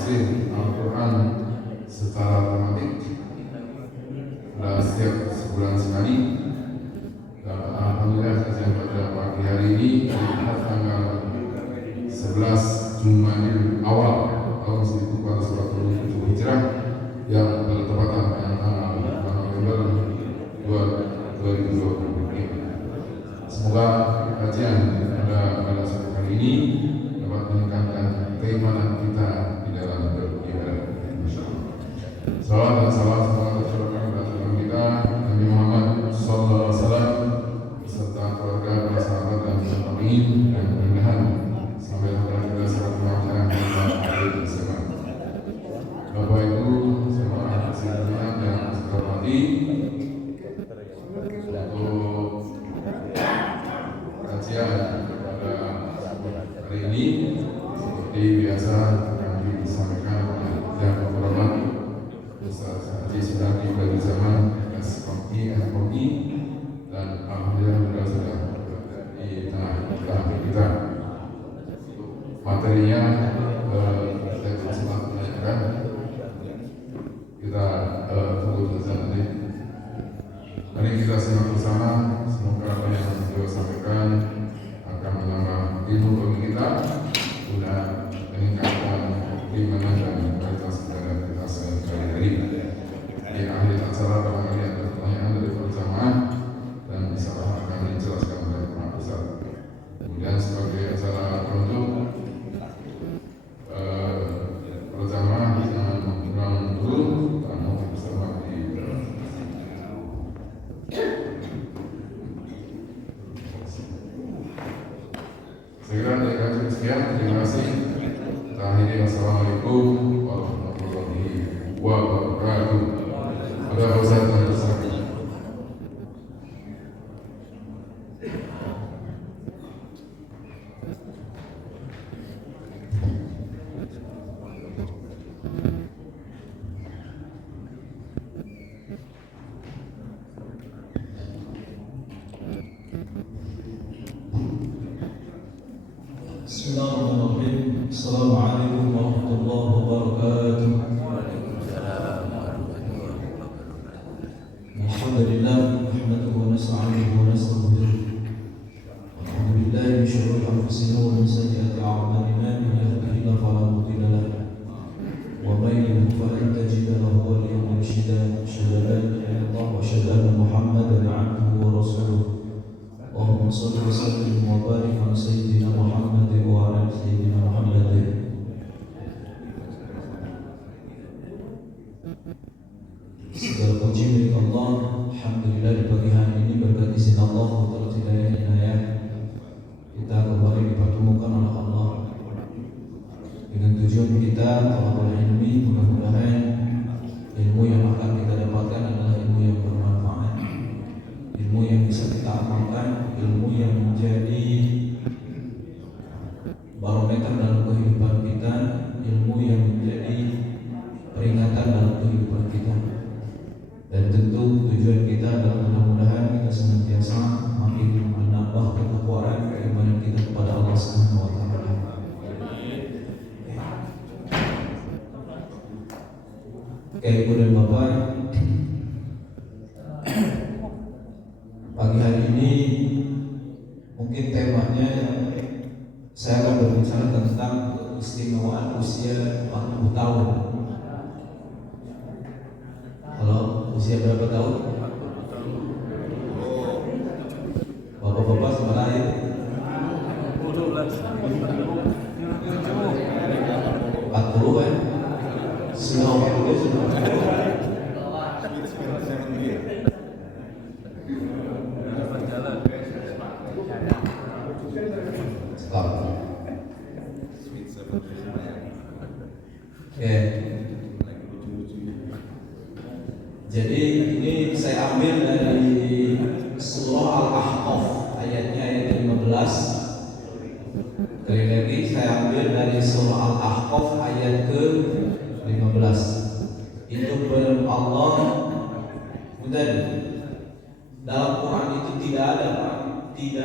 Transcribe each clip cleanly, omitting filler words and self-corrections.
tafsir Al-Quran secara tematik setiap sebulan sekali. Dan alhamdulillah kajian pada pagi hari ini tanggal 11 Jumadil Awal tahun 1447 Hijrah yang bertepatan dengan tanggal 5 November 2020. Semoga kajian pada sore hari ini dapat meningkatkan keimanan kita di dalam beribadah. Salawat dan salam semoga tercurahkan kepada Rasul kita Nabi Muhammad sallallahu alaihi wasallam beserta keluarga, para sahabat dan tabi'in dan mudah-mudahan sampai kepada kita sahabat Muhammad pada akhir zaman. Bapak Ibu semua sekalian yang saya hormati, untuk kajian pada hari ini seperti biasa kami disampaikan oleh yang terhormat Ustaz Haji Sudadi dari zaman SKI FKI dan alhamdulillah sudah di tengah kita. Materinya saya sempat menanyakan, kita tunggu saja nanti. Mari kita simak bersama, semoga apa yang beliau sampaikan akan menambah ilmu bagi kita guna meningkatkan keimanan dan kualitas ibadah kita sehari-hari. Di akhir acara barangkali ada pertanyaan dari berjamaah dan bisa akan dijelaskan oleh Pak Ustaz. Kemudian sebagai acara penutup, berjamaah jangan kurang dulu, tamu bersama di saya kira dari kami sekian, terima kasih. Kita akhiri, wassalamualaikum warahmatullahi wabarakatuh. Ada Ustaz dan Ustaz. Bismillahirrahmanirrahim. Assalamualaikum warahmatullahi wabarakatuh. Alhamdulillah, nahmaduhu wa nasta'inuhu wa nastaghfiruh. A'udzu billahi min syururi anfusina wa min sayyiati a'malina. Man yahdihillahu fala mudilla lahu wa man yudlil falan tajida lahu waliyyan murshida. Asyhadu an la ilaha illallah wa asyhadu anna Muhammadan 'abduhu wa rasuluh. Allahumma shalli wa sallim wa barik ala sayyidina Muhammad wa ala sayyidina Muhammad. Segala puji milik Allah. Alhamdulillah, di pagi hari ini berkat izin Allah terus hidayah inayah kita kembali dipertemukan oleh Allah dengan tujuan kita talabul ilmi. Mudah-mudahan ilmu yang akan kita dapatkan adalah ilmu yang bermanfaat, ilmu yang bisa kita amalkan, ilmu yang menjadi barometer dalam kehidupan kita, ilmu yang menjadi peringatan dalam kehidupan kita. Dan tentu tujuan kita adalah mudah-mudahan kita senantiasa makin menambah ketakwaan keimanan kita kepada Allah Subhanahu wa taala. Ibu dan Bapak, pagi hari ini mungkin temanya saya akan berbicara tentang keistimewaan usia 40 tahun. Kalau usia berapa tahun? Bapak-bapak sama lahir 40 kan? Sudah 40 sudah. Jadi ini saya ambil dari surah Al-Ahqaf ayatnya ayat 15. Sekali lagi saya ambil dari surah Al-Ahqaf ayat ke-15. Itu firman Allah. Dan dalam Quran itu tidak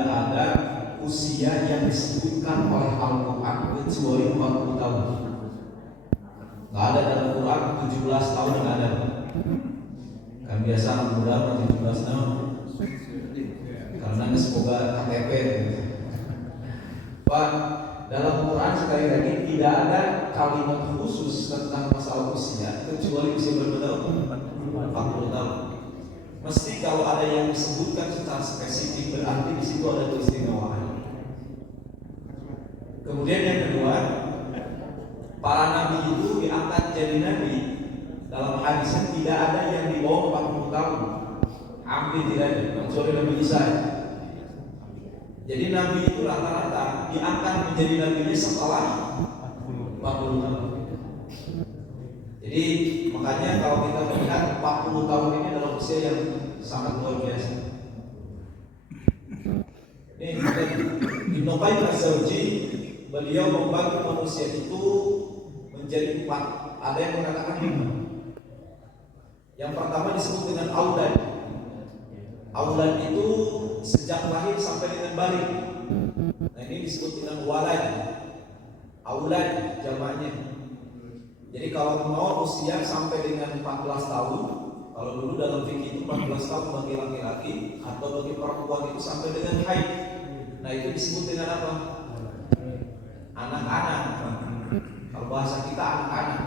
ada usia yang disebutkan oleh Al-Quran kecuali 40 tahun. Nggak ada dalam Quran 17 tahun, nggak ada. Kan biasa muda 17 tahun. Karena semoga KTP. Pak, dalam Quran sekali lagi tidak ada kalimat khusus tentang masalah usia kecuali usia berapa tahun? 40 tahun. Mesti kalau ada yang disebutkan secara spesifik berarti di situ ada keistimewaan. Kemudian yang kedua, para nabi itu diangkat jadi nabi. Dalam hadisnya tidak ada yang di bawah 40 tahun. Hampir tidak ada, kecuali Nabi Isa. Jadi nabi itu rata-rata diangkat menjadi nabinya setelah 40 tahun. Jadi makanya kalau kita melihat 40 tahun ini adalah usia yang sangat luar biasa. Ini Ibnu Qayyim Az-Zawji, beliau membagi manusia itu menjadi 4. Ada yang mengatakan 5. Yang pertama disebut dengan aulad. Aulad itu sejak lahir sampai dengan balik. Nah ini disebut dengan walad. Aulad jamaknya. Jadi kalau mau usia sampai dengan 14 tahun, kalau dulu dalam fikih itu 14 tahun bagi laki-laki atau bagi perempuan itu sampai dengan haid. Nah itu disebut dengan apa? Anak-anak. Kalau bahasa kita anak-anak.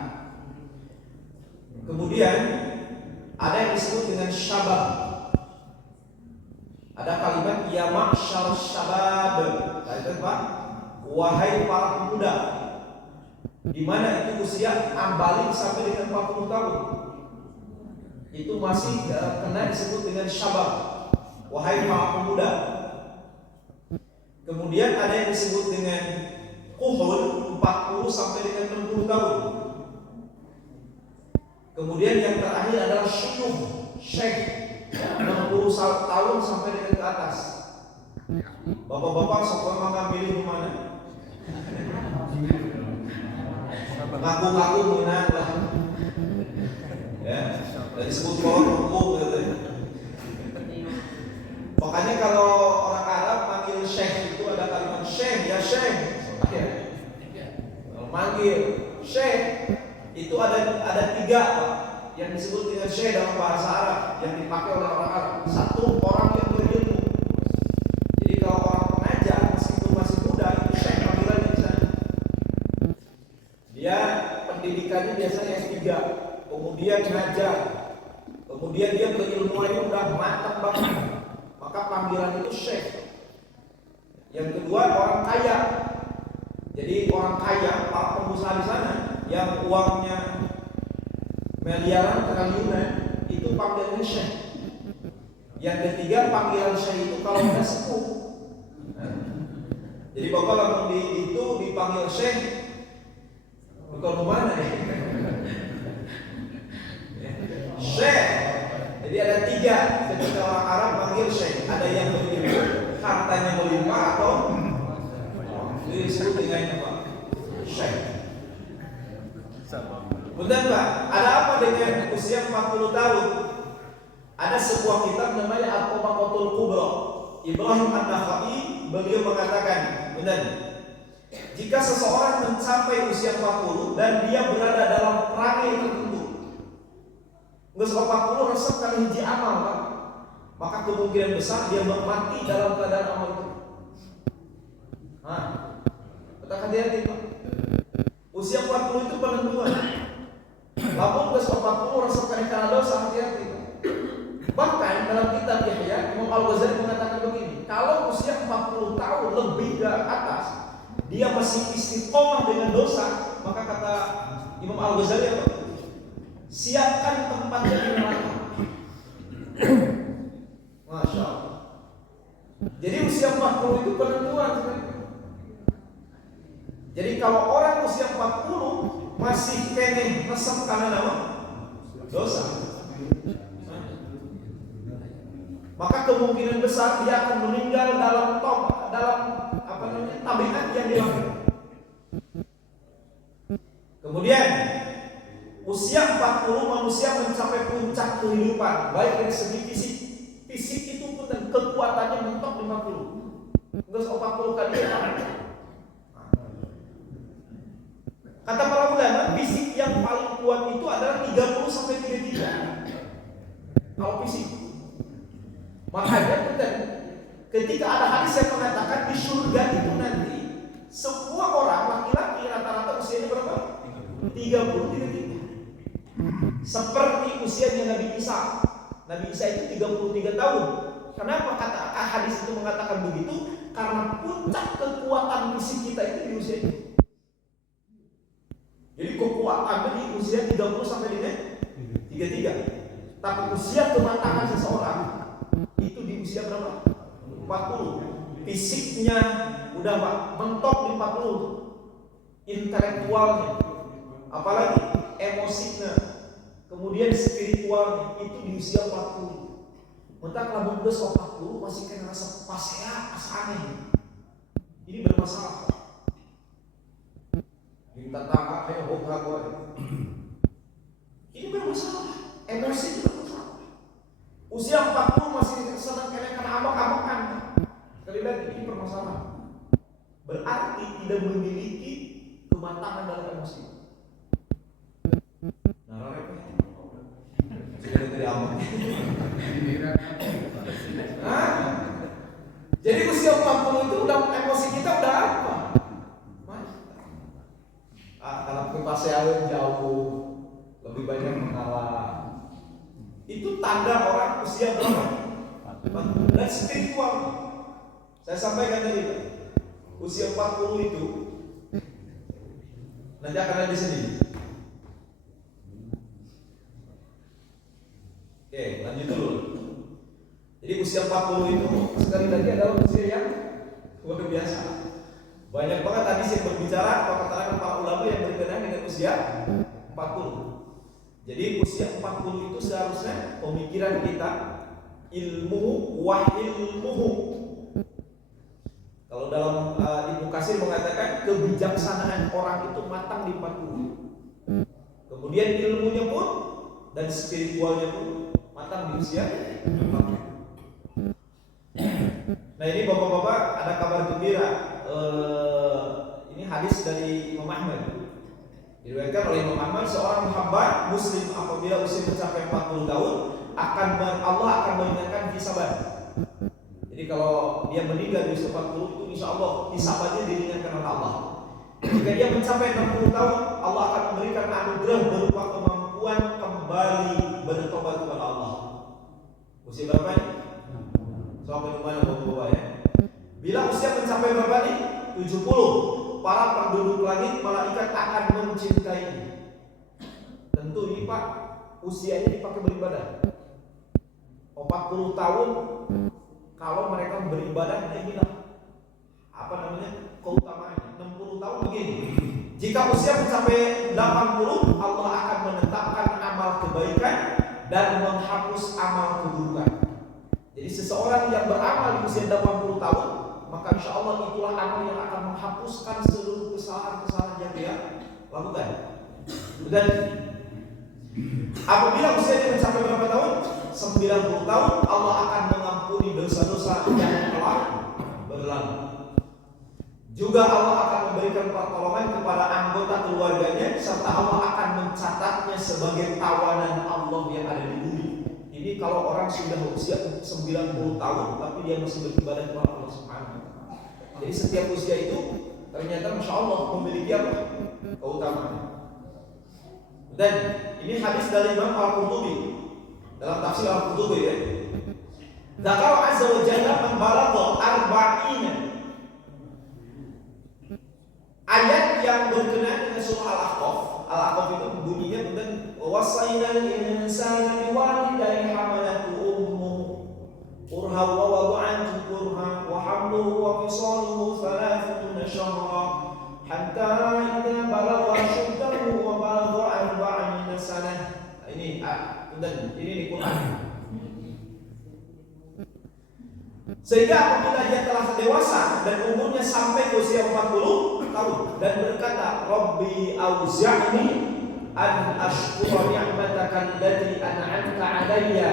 Kemudian ada yang disebut dengan syabab. Ada kalimat ya ma'syar syabab. Itu apa? Wahai para pemuda. Di mana itu usia balik sampai dengan 40 tahun. Itu masih kena disebut dengan syabab. Wahai para pemuda. Kemudian ada yang disebut dengan kuhul 40 sampai dengan 60 tahun. Kemudian yang terakhir adalah syuyukh, syekh 60 tahun sampai dengan ke atas. Bapak-bapak sok mengambil mana? Ngaku-ngaku minat lah. Ya, dari sebut orang hukum gitu. Makanya kalau orang Arab manggil syekh itu ada kalimat syekh, ya syekh. Ya. Kalau manggil syekh itu ada 3 Pak, yang disebut dengan syekh dalam bahasa Arab yang dipakai oleh orang Arab. 1, orang yang berilmu. Jadi kalau orang pengajar meskipun masih muda itu syekh panggilannya di sana. Dia pendidikannya biasanya S3, kemudian ngajar, kemudian dia keilmuannya udah matang banget, maka panggilan itu syekh. Yang kedua orang kaya. Jadi orang kaya, para pengusaha di sana yang uangnya miliaran triliunan itu panggilannya syekh. Yang ketiga panggilan syekh itu kalau udah sepuh. Jadi bapak langsung itu dipanggil syekh. Bukan mana ya? Syekh. Jadi ada 3 ketika orang Arab panggil syekh. Ada yang berilmu, hartanya melimpah atau disebut dengan apa? Syekh. Benar Pak? Ada apa dengan usia 40 tahun? Ada sebuah kitab namanya Al-Tabaqatul Kubra. Ibrahim An-Nakhai beliau mengatakan, benar. Jika seseorang mencapai usia 40 dan dia berada dalam perangai tertentu, nggak 40 resep kan hiji amal Pak, maka kemungkinan besar dia mati dalam keadaan amal itu. Nah, hati-hati Pak. Usia 40 itu penentuan. Lamun ke 40 resep karena dosa, hati-hati Pak. Bahkan dalam kitab Yahya, Imam Al-Ghazali mengatakan begini, kalau usia 40 tahun lebih ke atas dia masih istiqomah dengan dosa, maka kata Imam Al-Ghazali apa? Siapkan tempatnya di neraka. Masya Allah. Jadi usia 40 itu penentuan. Jadi kalau orang usia 40 masih kene resep karena nama dosa, maka kemungkinan besar dia akan meninggal dalam tabiat yang dilakukan. Kemudian usia 40 manusia mencapai puncak kehidupan, baik dari segi fisik. Fisik itu pun dan kekuatannya mentok 50. Enggak 40 kali ya. Kata para ulama, fisik yang paling kuat itu adalah 30 sampai 33 kalau fisik. Makanya betul, ketika ada hadis yang mengatakan di surga itu nanti semua orang laki-laki rata-rata usianya berapa? 33. Seperti usianya Nabi Isa. Nabi Isa itu 33 tahun. Kenapa kata hadis itu mengatakan begitu? Karena puncak kekuatan fisik kita itu di usia itu. Jadi kekuatannya di usia 30 sampai dengan 33. Tapi usia kematangan seseorang itu di usia berapa? 40. Fisiknya udah mentok di 40. Intelektualnya, apalagi emosinya, kemudian spiritualnya itu di usia 40. Mentang lamun geus 40 masih kena rasa pasea, asa aneh. Ini bermasalah. Minta tangan ayo hokra gua. Ini bermasalah. Emosi juga bermasalah. Usia 40 masih senang kena ambak-ambakan. Sekali lagi ini permasalahan. Berarti tidak memiliki kematangan dalam emosi. Nah, dari ambak. Jadi usia 40 itu udah emosi kita udah apa? Kalau kepastian jauh, lebih banyak mengalah. Itu tanda orang usia berapa? Dan spiritual. Saya sampaikan tadi, usia 40 itu nanti akan ada di sini. Oke, lanjut dulu. Jadi usia 40 itu sekali lagi adalah usia yang luar biasa. Banyak banget tadi saya berbicara keterangan para ulama yang berkenaan dengan usia 40. Jadi usia 40 itu seharusnya pemikiran kita ilmu wahilmuhu. Kalau dalam Ibnu Katsir mengatakan kebijaksanaan orang itu matang di 40. Kemudian ilmunya pun dan spiritualnya pun matang di usia 40. Nah ini bapak-bapak ada kabar gembira. Ini hadis dari Imam Ahmad. Diriwayatkan oleh Imam Ahmad, seorang hamba muslim apabila usia mencapai 40 tahun Allah akan meringankan hisaban. Jadi kalau dia meninggal di usia 40 itu insya Allah hisabannya diringankan oleh Allah. Jika dia mencapai 60 tahun, Allah akan memberikan anugerah berupa kemampuan kembali bertobat kepada Allah. Usia berapa ini? Sampai di mana bapak-bapak ya? Bila usia mencapai berapa nih? 70. Para penduduk langit malaikat akan mencintainya. Tentu ini Pak, usianya dipakai beribadah. 40 tahun kalau mereka beribadah, nah inilah apa namanya keutamaannya. 60 tahun begini. Jika usia mencapai 80, Allah akan menetapkan amal kebaikan dan menghapus amal keburukan. Jadi seseorang yang beramal di usia 80 tahun, maka insya Allah itulah amal yang akan menghapuskan seluruh kesalahan-kesalahan yang dia lakukan. Dan apabila usianya mencapai berapa tahun? 90 tahun, Allah akan mengampuni dosa-dosa yang telah berlalu. Juga Allah akan memberikan pertolongan kepada anggota keluarganya, serta Allah akan mencatatnya sebagai tawanan Allah yang ada di bumi. Ini kalau orang sudah usia 90 tahun tapi dia masih beribadah kepada Allah Subhanahu wa taala. Jadi setiap usia itu ternyata Masya Allah memiliki apa? Keutamaan. Dan ini hadis dari Imam Al-Qurtubi dalam tafsir Al-Qurtubi ya. Zakar azza wa jalla man balagha arba'ina. Ayat yang berkenaan dengan surah Al-Ahqaf. Al-Ahqaf itu bunyinya tentang wasainal insana biwalidayhi hamalatu ummuhu kurha wa wada'atu kurha wa hamluhu wa fisaluhu 30 shahra hatta idza balagha ashuddahu wa balagha 40 sanah. Ini di Quran. Sehingga apabila dia telah dewasa dan umurnya sampai usia 40 tahun dan berkata, Rabbi auzi'ni an ashkura ni'mataka allati an'amta 'alayya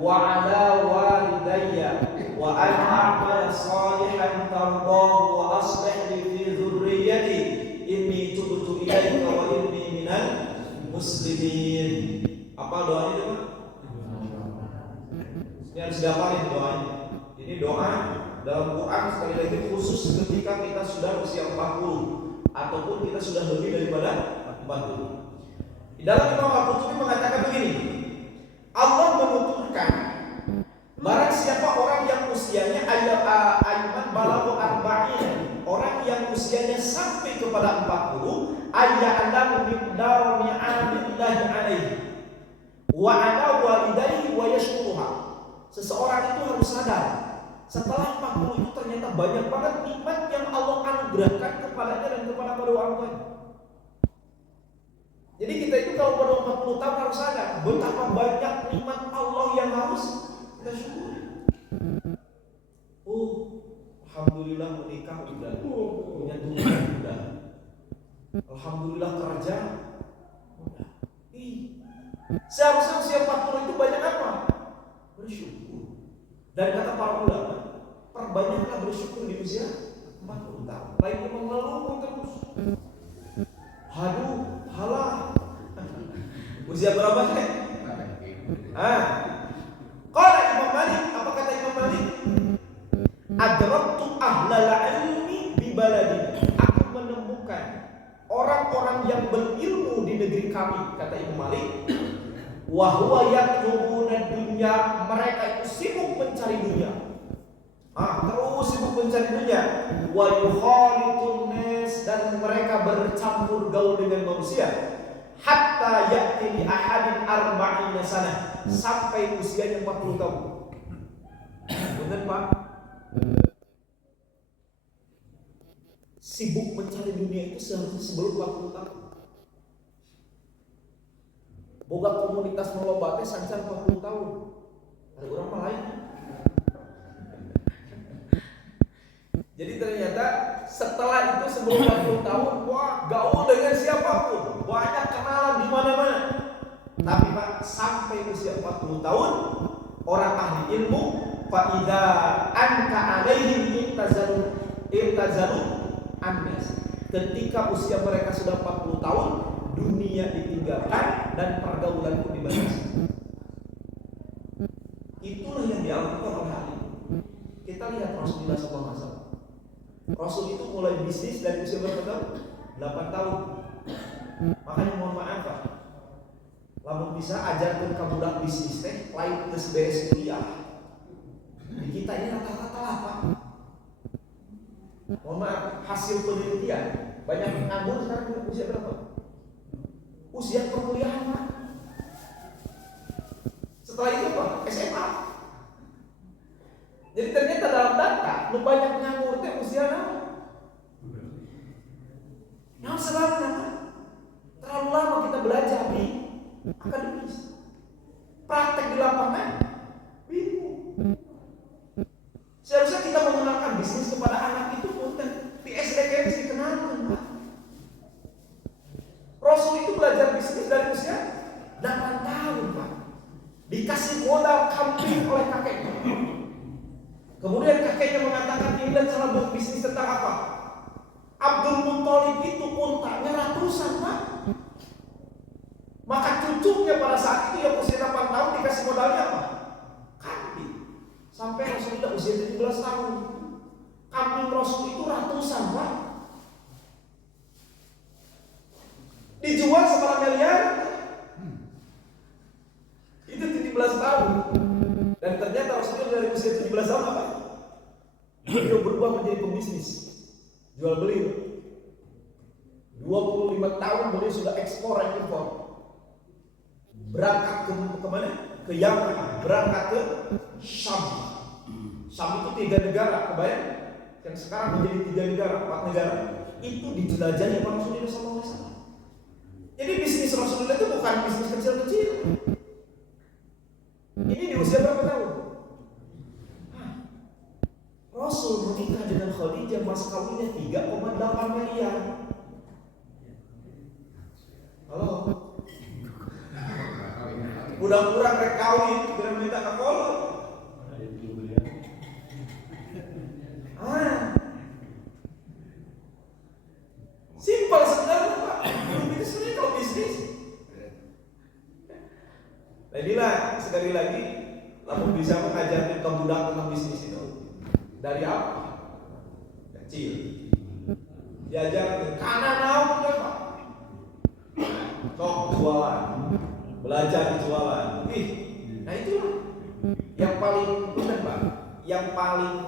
wa 'ala walidayya wa an a'mala salihan tardahu wa aslih li fi dhurriyyati inni tubtu ilaika wa inni minal muslimin. Apa doanya itu? Ini harus dihafalin doanya. Ini doa dalam Quran sekali lagi khusus ketika kita sudah usia 40 ataupun kita sudah lebih daripada 40. Di dalam Imam Al-Qurtubi mengatakan begini, Allah menuturkan barang siapa orang yang usianya ayman balaghu arba'in, orang yang usianya sampai kepada 40, ayya'lamu miqdar ni'amillahi alaihi wa ala walidayhi wa yashkuruha. Seseorang itu harus sadar setelah 40 itu ternyata banyak banget nikmat yang Allah anugerahkan kepadanya dan kepada kedua orang tuanya. Jadi kita itu kalau pada 40 tahun harus sadar betapa banyak nikmat Allah yang harus kita syukuri. Alhamdulillah menikah udah, punya tujuan udah. Alhamdulillah kerja udah. Seharusnya usia 40 itu banyak apa? Bersyukur. Dan kata para ulama, perbanyaklah bersyukur di usia 40 tahun. Lainnya mengeluh terus. Haduh, halah. Usia berapa sih? Qala Imam Malik, apa kata Imam Malik? Adraktu ahlal ilmi bi baladi. Aku menemukan orang-orang yang berilmu di negeri kami, kata Imam Malik. Wa huwa yatlubuna dunya, mereka itu sibuk mencari dunia. Terus sibuk mencari dunia. Wa yukhalitun nas, dan mereka bercampur gaul dengan manusia. Hatta ya'ti li ahadin arba'ina sanah, sampai usianya 40 tahun. Benar Pak? Sibuk mencari dunia itu seharusnya sebelum 40 tahun. Boga komunitas melombatnya sancar 40 tahun. Ada orang mah lain. Jadi ternyata setelah itu sebelum 40 tahun, wah gaul dengan siapapun, banyak kenalan di mana-mana. Tapi Pak, sampai usia 40 tahun, orang ahli ilmu, fa idza anta alaihim irtazalu annas. Ketika usia mereka sudah 40 tahun, dunia ditinggalkan dan pergaulan pun dibatasi. Itulah yang dilakukan oleh ahli. Kita lihat Rasulullah SAW. Rasul itu mulai bisnis dari usia berapa tahun? 8 tahun. Makanya mohon maaf Pak, lamun bisa ajarkan ke budak bisnis teh lain geus beres kuliah. Di kita ini rata-rata lah Pak. Mohon maaf, hasil penelitian banyak nganggur sekarang usia berapa? Usia perkuliahan Pak. Setelah itu Pak, SMA. Jadi ternyata dalam data, lu banyak nganggur teh usia naon? Nah, sebenarnya terlalu lama kita belajar di akademis. Praktek di lapangan bingung. Seharusnya kita mengenalkan bisnis kepada anak itu pun di SDK mesti kenalkan Pak. Rasul itu belajar bisnis dari usia 8 tahun Pak. Dikasih modal kambing oleh kakeknya. Kemudian kakeknya mengatakan inilah cara berbisnis tentang apa? Abdul Muthalib itu untanya ratusan Pak. Maka cucunya pada saat itu yang usia 8 tahun dikasih modalnya apa? Kambing. Sampai Rasulullah usia 17 tahun. Kambing Rasul itu ratusan Pak. Dijual seberapa miliar? Itu 17 tahun. Dan ternyata Rasulullah dari usia 17 tahun apa? Dia berubah menjadi pembisnis. Jual beli. 25 tahun beliau sudah ekspor dan impor. Berangkat ke mana? Ke Yaman, berangkat ke Syam. Syam itu 3 negara, kebayang? Yang sekarang menjadi 3 negara, 4 negara. Itu dijelajahi oleh Rasulullah SAW. Jadi bisnis Rasulullah itu bukan bisnis kecil-kecil. Ini di usia berapa tahun? Rasul menikah dengan Khadijah, mas kawinnya 3,8 miliar. Halo? Udah kurang rek kawin, kira minta ke kolot. Simpel sebenarnya Pak. Belum itu sebenarnya kalau bisnis Nah inilah sekali lagi, kamu bisa mengajarkan ke budak tentang bisnis itu dari apa? Kecil. Diajar kanan naon ya Pak. Sok jualan, belajar jualan. Nah itulah yang paling benar Pak. Yang paling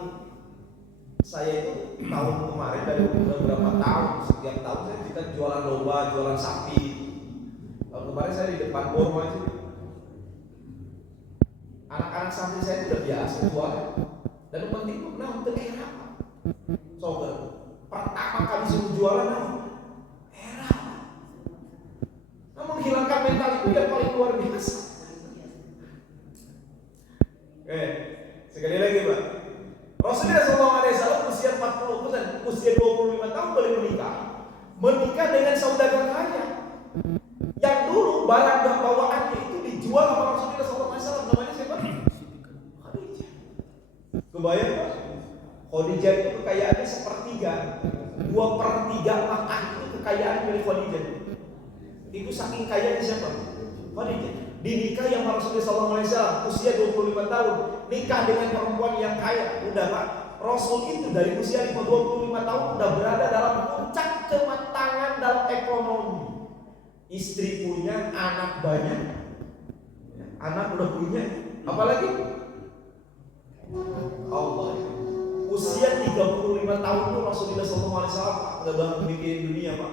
saya itu tahun kemarin dari beberapa tahun, setiap tahun saya kita jualan lomba, jualan sapi. Tahun kemarin saya di depan Borma aja. Anak-anak santri saya itu udah biasa jualan. Dan yang penting nah untuk era Pak. Coba pertama kali suruh jualan era. Nah, menghilangkan mental itu yang paling luar biasa. Sekali lagi Pak. Rasulullah SAW usia 40, usia 25 tahun boleh menikah. Menikah dengan saudagar kaya. Yang dulu barang dan bawaannya itu dijual sama Rasulullah SAW. Namanya siapa? Khadijah. Kebayang Pak? Khadijah itu kekayaannya sepertiga. 2/3 makan itu kekayaan milik Khadijah. Itu saking kayanya siapa? Khadijah. Dinikah yang Rasulullah SAW usia 25 tahun, nikah dengan perempuan yang kaya. Udah Pak, Rasul itu dari usia 25 tahun udah berada dalam puncak kematangan dalam ekonomi. Istri punya, anak banyak, anak udah punya, apalagi Allah. Usia 35 tahun itu Rasulullah SAW udah bangun bikin dunia Pak.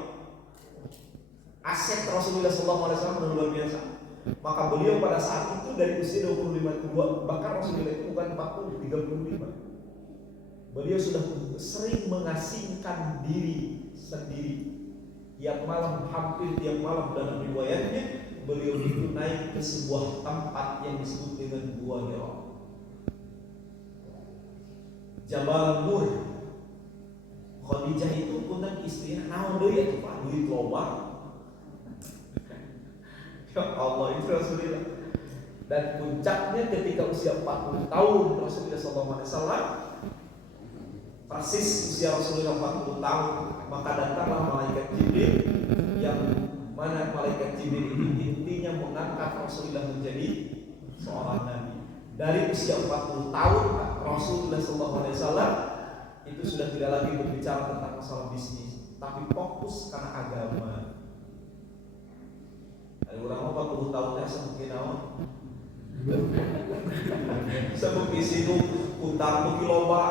Aset Rasulullah SAW luar biasa. Maka beliau pada saat itu dari usia 25 bahkan Rasulullah itu bukan 40, 35. Beliau sudah sering mengasingkan diri sendiri. Tiap malam, hampir tiap malam dalam riwayatnya beliau itu naik ke sebuah tempat yang disebut dengan Gua Hira, Jabal Nur. Khadijah itu pun istrinya naon deui atuh Pak, duit loba. Ya Allah, itu Rasulullah. Dan puncaknya ketika usia 40 tahun Rasulullah SAW, persis usia Rasulullah 40 tahun, maka datanglah malaikat Jibril, yang mana malaikat Jibril ini intinya mengangkat Rasulullah menjadi seorang nabi. Dari usia 40 tahun Rasulullah SAW itu sudah tidak lagi berbicara tentang masalah bisnis, tapi fokus karena agama. Ada orang 40 tahunnya semungkin awal semungkin situ utang mungkin loba.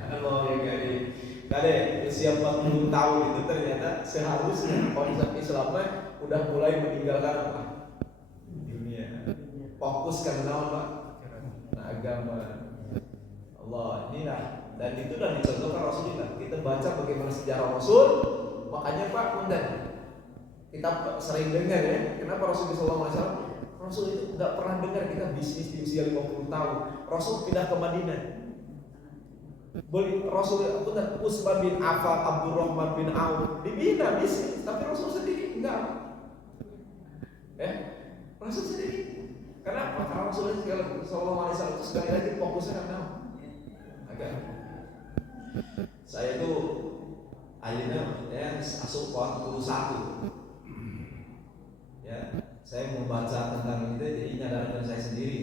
Kalau yang kade usia 40 tahun itu ternyata seharusnya konsep Islamnya udah mulai meninggalkan apa? Dunia. Fokus karena apa? Nah, agama. Allah inilah, dan itu sudah dicontohkan Rasulullah. Kita baca bagaimana sejarah Rasul. Makanya Pak Punten, kita sering dengar ya, kenapa Rasulullah SAW Rasul itu nggak pernah dengar kita bisnis di usia 50 tahun. Rasul pindah ke Madinah. Rasul Utsman bin Affan, Abdurrahman bin Auf dibina bisnis, tapi Rasul sendiri enggak. Rasul sendiri. Kenapa? Karena Rasul Sallallahu Alaihi Wasallam itu sekali lagi fokusnya karena agama. Saya itu akhirnya asup 41. Ya, saya membaca tentang itu jadi nyadarkan saya sendiri.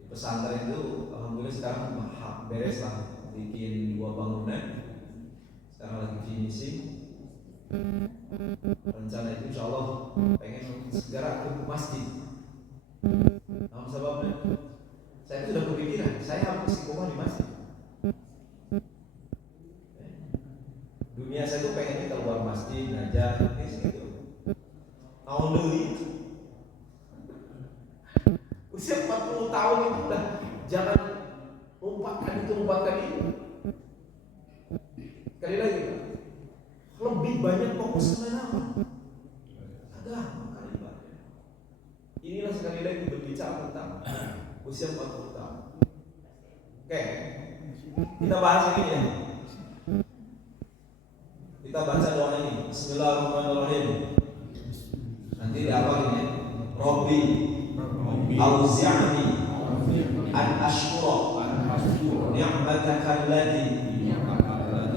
Di pesantren itu alhamdulillah sekarang beres lah, bikin 2 bangunan. Sekarang lagi finishing. Rencana itu insya Allah pengen segera ke masjid. Apa sebabnya? Saya itu sudah kepikiran, saya harus istiqomah di masjid. Dunia saya itu pengennya keluar masjid, ngajar, di situ. Tahun dulu usia 40 tahun itu udah jangan lupakan itu, lupakan itu. Sekali lagi, lebih banyak fokus ke apa? Agama kali Pak. Inilah sekali lagi berbicara tentang usia 40 tahun. Oke, kita bahas ini ya. Kita baca doa ini. Bismillahirrahmanirrahim. Nanti apa ini? Rabbi auzi'ni an ashkura ni'mataka allati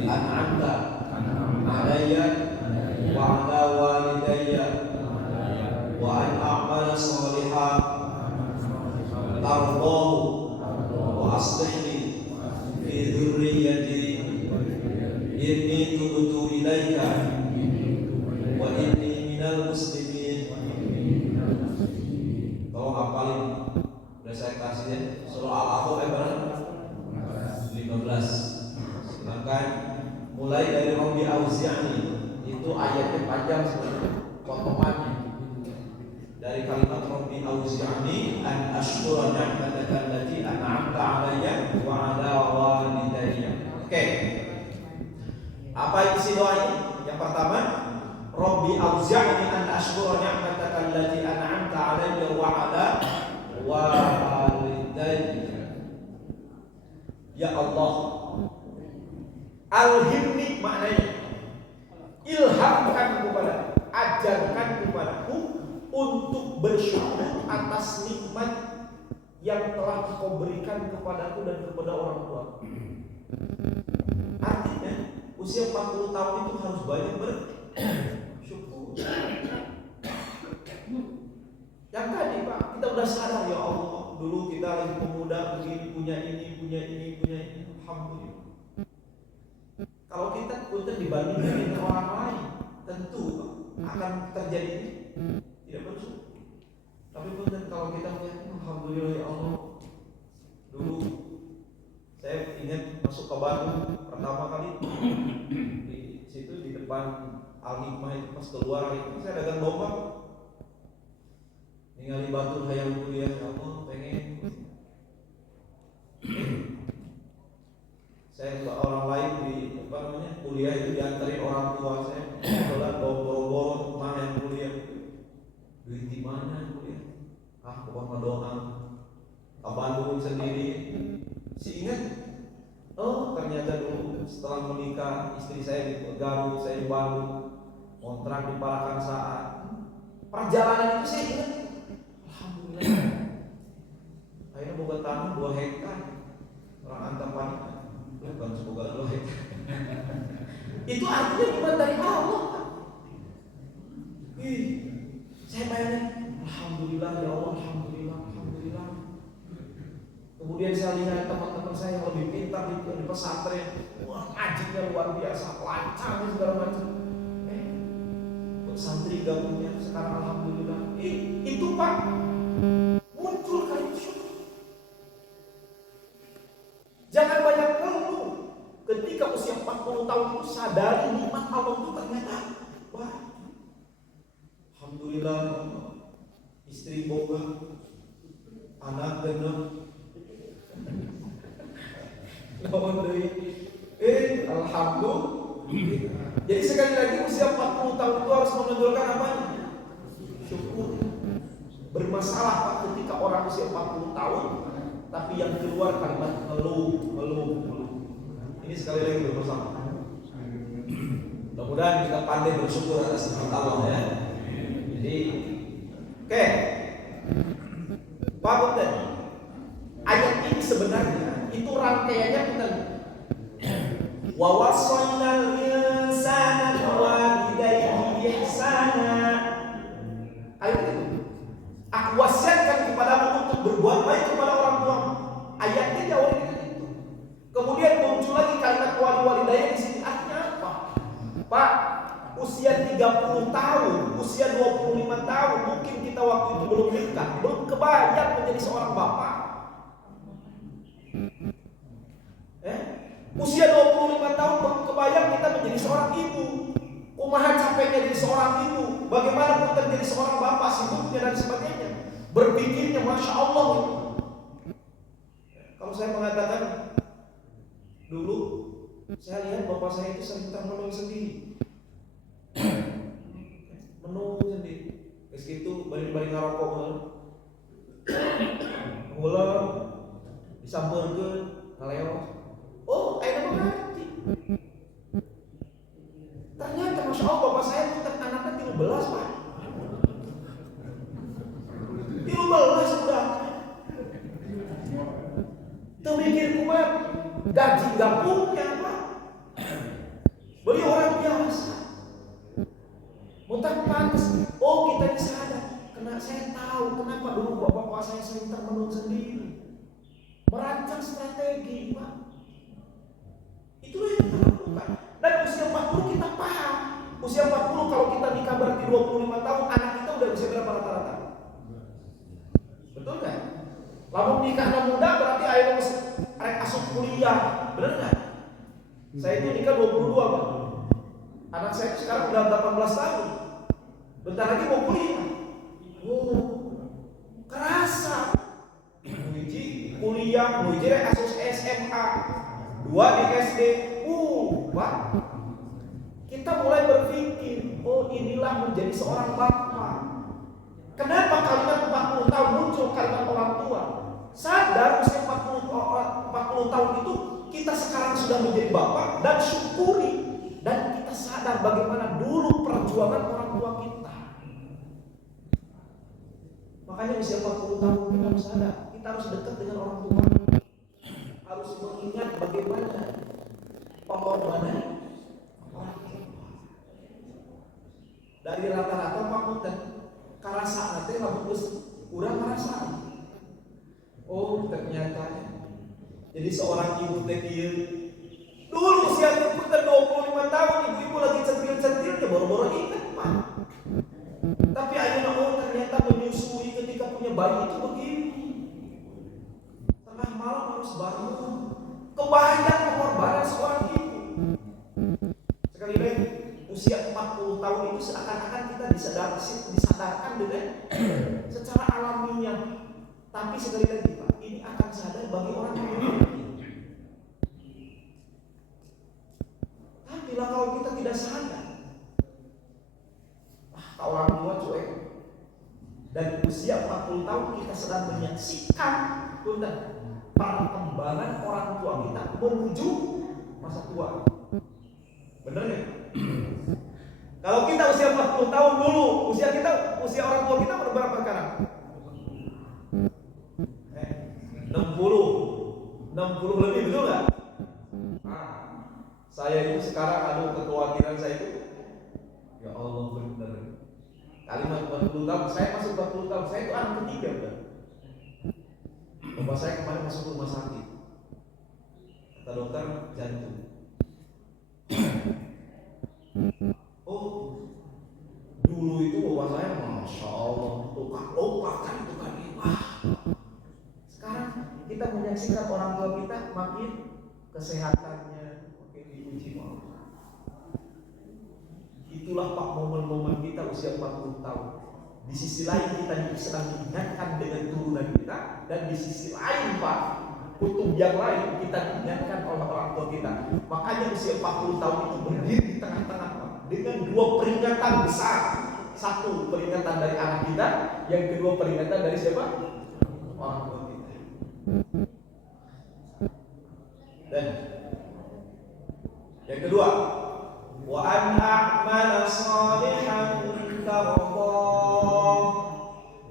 an'amta alayya wa ala walidayya minal muslimin. Tolong hafalin. Udah saya kasih ya. Surah Al-A'raf ayat 15. Silakan mulai dari Rabbi Auzi'ni. Itu ayatnya panjang sebenarnya. Potongannya dari kalimat Rabbi Auzi'ni an ashkura ni'mataka allati an'amta 'alayya wa 'ala walidayya. Oke. Apa isi doa ini? Yang pertama, Rabbi Auzi'ni an ashkura ni'mataka allati an'amta 'alayya wa 'ala walidayya. Ya Allah, alhimni maknanya ilhamkan kepada, ajarkan kepadaku untuk bersyukur atas nikmat yang telah Kau berikan kepadaku dan kepada orang tua. Artinya usia 40 tahun itu harus banyak bersyukur. Yang tadi Pak, kita udah sadar ya Allah, dulu kita lagi pemuda begini, punya ini. Alhamdulillah. Kalau kita dibandingkan dengan orang lain, tentu Pak, akan terjadi ini tidak bersyukur. Tapi kalau kita melihat, alhamdulillah ya Allah, dulu saya ingat masuk ke Bandung pertama kali di situ di depan Al-Hikmah itu, pas keluar itu saya dagang domba, ningali batur hayang kuliah, ya Allah pengen. Saya ke orang lain di kuliah itu diantarin orang tua saya, kebetulan boro-boro mana yang kuliah, duit di mana kuliah, pokoknya doa, ke Bandung sendiri. Si ingat, oh ternyata dulu setelah menikah istri saya di Garut, saya di Bandung, kontrak di Parakan Saat. Perjalanan itu saya ingat, alhamdulillah, akhirnya boga tanah 2 hektar, orang Antapani. Bukan semoga Allah ya. Itu artinya cuma dari Allah. Saya bayangin, alhamdulillah ya Allah, alhamdulillah. Kemudian saya lihat teman-teman saya yang lebih pintar di pesantren, wah ngajinya luar biasa, lancar segala macam. Santri gabungnya sekarang alhamdulillah. Itu Pak, muncul kali syukur. Jangan banyak keluh. Ketika usia 40 tahun itu sadari nikmat Allah itu ternyata wah, alhamdulillah, istri boga, anak genep. Alhamdulillah. Jadi sekali lagi usia 40 tahun itu harus menunjukkan apa? Syukur. Bermasalah Pak ketika orang usia 40 tahun tapi yang keluar kalimat ngeluh. Ini sekali lagi bermasalah. Mudah-mudahan kita pandai bersyukur atas nikmat Allah ya. Jadi, oke. Pak Bunda, ayat ini sebenarnya itu rangkaiannya kita wa wasainal insana biwalidayhi ihsana. Ayat itu, aku wasiatkan kepadamu untuk berbuat baik kepada orang tua. Ayatnya jauh dengan itu. Kemudian muncul lagi kalimat wali-walidayya di sini. Artinya apa? Pak, usia 30 tahun, usia 25 tahun, mungkin kita waktu itu belum nikah, belum kebayang menjadi seorang bapak. Usia 25 tahun belum kebayang kita menjadi seorang ibu. Kumaha capeknya jadi seorang ibu, bagaimana pun terjadi seorang bapak, sibuknya dan sebagainya. Berpikirnya Masya Allah. Kalau saya mengatakan dulu, saya lihat bapak saya itu sering menung sendiri. Menung sendiri. Meski balik-balik ngarokok ngulang, disampeurkeun, ngaleos. Oh, ayeuna mengerti. Ternyata Masya Allah bapak saya itu anaknya 13 Pak. 13 sudah. Tuh mikir kuat, gaji gak punya Pak. Beliau orang biasa. Muntah pantas. Oh kita bisa ada. Karena saya tahu kenapa dulu bapak saya sering termenung sendiri. Merancang strategi Pak. Itulah yang kita lakukan. Dan usia 40 kita paham. Usia 40 kalau kita nikah berarti 25 25 tahun, anak kita udah usia berapa rata-rata? Betul nggak? Lalu nikah muda berarti ayo rek asup kuliah, bener nggak? Saya itu nikah 22 Pak. Anak saya itu sekarang udah 18 tahun. Bentar lagi mau kuliah. Oh, kerasa. Muji kuliah, muji rek asup SMA, 2 di SD. Pak. Kita mulai berpikir, oh inilah menjadi seorang bapak. Kenapa kalimat 40 tahun muncul kalimat orang tua? Sadar usia 40 tahun itu kita sekarang sudah menjadi bapak dan syukuri. Dan kita sadar bagaimana dulu perjuangan orang tua kita. Makanya usia 40 tahun kita harus sadar, kita harus dekat dengan orang tua. Harus mengingat bagaimana pengorbanan orang tua. Dari rata-rata pamutan karasa nanti bagus kurang merasa. Oh ternyata jadi seorang ibu tekieu dulu usianya putar 25 tahun, ibu-ibu lagi centil-centilnya boro-boro ingat Pak. Tapi ayeuna ternyata menyusui ketika punya bayi itu begini. Tengah malam harus bangun. Kebayang pengorbanan seorang ibu. Sekali lagi, usia 40 tahun itu seakan-akan kita disadarkan dengan secara alaminya. Tapi sekali lagi Pak, ini akan sadar bagi orang yang memiliki. Tapi lah kalau kita tidak sadar, orang tua cuek. Dan usia 40 tahun kita sedang menyaksikan perkembangan orang tua kita menuju masa tua. Bener ya? Kalau kita usia 40 tahun dulu, usia orang tua kita berapa sekarang? 60 lebih, betul nggak? Saya itu sekarang kekhawatiran saya itu, ya Allah benar. Kalimat 40 tahun, saya masuk 40 tahun, saya itu anak ketiga udah. Bapak saya kemarin masuk rumah sakit. Kata dokter jantung. Oh, dulu itu bapak saya masya Allah tukang wah. Sekarang kita menyaksikan orang tua kita makin kesehatannya makin diuji Allah. Itulah Pak momen-momen kita usia 40 tahun. Di sisi lain kita sedang diingatkan dengan turunan kita, dan di sisi lain Pak, kutub yang lain kita diingatkan oleh orang tua kita. Makanya usia 40 tahun itu berdiri di tengah-tengah Pak, dengan 2 peringatan besar. 1 peringatan dari anak kita, yang kedua peringatan dari siapa? Orang tua kita. Dan yang kedua, wa an a'mala salihan tardah,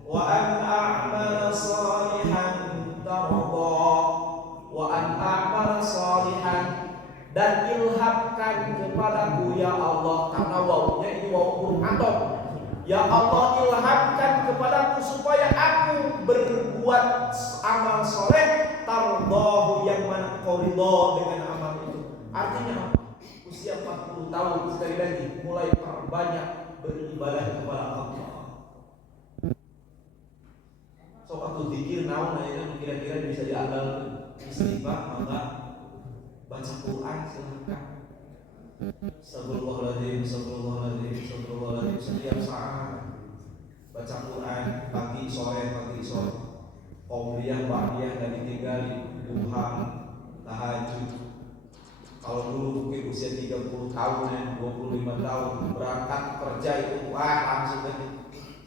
wa an a'mala salihan tardah, wa an a'mala salihan, dan ilhamkan kepadaku ya Allah, karena wawunya ini wawu huruf atop. Ya Allah, ilhamkan kepadaku supaya aku berbuat amal soleh tardahu, yang mana kau ridha dengan amal itu. Artinya apa? Usia 40 tahun sekali lagi mulai perbanyak beribadah kepada Allah. So waktu zikir naon ayeuna kira-kira bisa diandalkan istighfar, maka baca Quran silahkan. Astagfirullahaladzim, setiap saat baca Quran pagi sore Qomliyah, ba'diyah, dan ditinggali duha, tahajud. Kalau dulu mungkin usia 30 tahun, 25 tahun berangkat kerja itu langsung aja.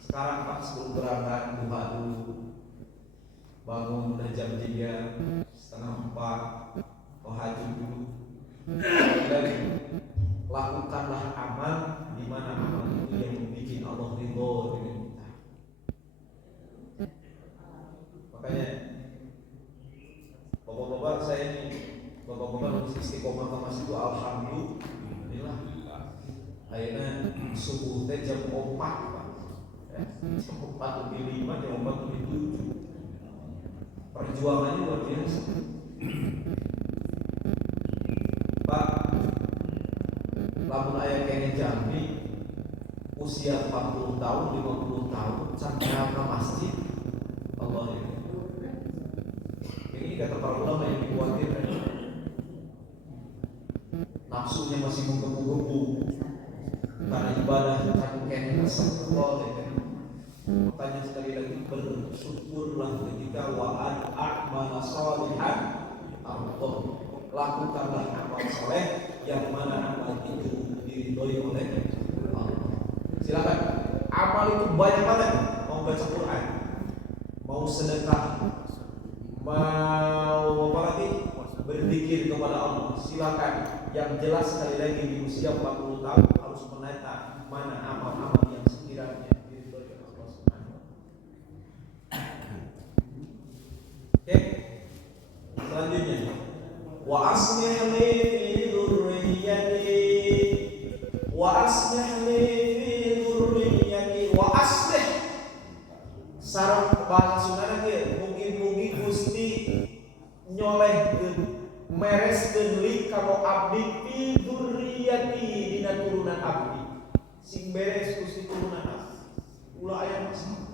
Sekarang Pak sebelum berangkat duha dulu, bangun udah jam 3, setengah 4, tahajud dulu. Dan lakukanlah amal di mana amal itu yang membuat Allah ridho dengan kita. Makanya bapak-bapak saya ini, bapak-bapak istiqomah ke masjid itu alhamdulillah. Akhirnya subuh teh jam 4 Pak. Jam 4 lebih 5, jam 4 lebih 7. Perjuangannya luar biasa. Pak, lamun aya kene Jambi, usia 40 tahun, 50 tahun sampai ke masjid. Allah ya. Ini kata para ulama yang dikhawatirkan. Nafsunya masih menggebu-gebu karena ibadah kan kesemprot ya. Makanya sekali lagi bersyukurlah ketika wa'an a'mala sholihan Allah, lakukanlah amal soleh yang mana amal itu diridhoi oleh Allah. Silakan, amal itu banyak banget. Mau baca Quran, mau sedekah, mau apa lagi, berzikir kepada Allah. Silakan. Yang jelas sekali lagi di usia 40 tahun harus menata mana amal-amal yang sekiranya diridhoi oleh Allah Subhanahu wa taala. Oke. Selanjutnya, wa aslih li fi dzurriyyati wa aslih li fi dzurriyyati wa aslih sareng bahasa Sunda ge mugi-mugi Gusti nyolehkeun mereskeun li karo abdi fi dzurriyyati dina turunan abdi sing beres Gusti turunan abdi ulah aya masalah.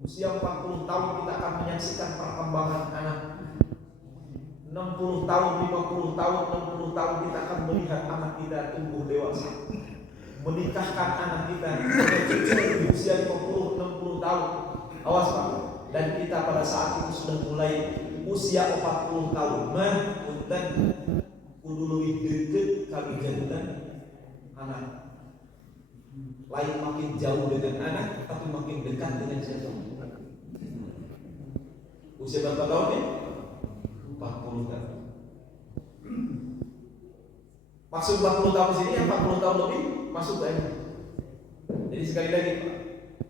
Usia 40 tahun kita akan menyaksikan perkembangan anak. 60 tahun, 50 tahun, 60 tahun kita akan melihat anak kita tumbuh dewasa. Menikahkan anak kita di usia 50, 60 tahun. Awas Pak. Dan kita pada saat itu sudah mulai usia 40 tahun. Mah punten kudu leuwih deukeut kali jantan anak. Lain makin jauh dengan anak, tapi makin dekat dengan sesuatu. Usia berapa tahun ya? 40 tahun. Maksud 40 tahun sini yang 40 tahun lebih masuk ke ini. Jadi sekali lagi,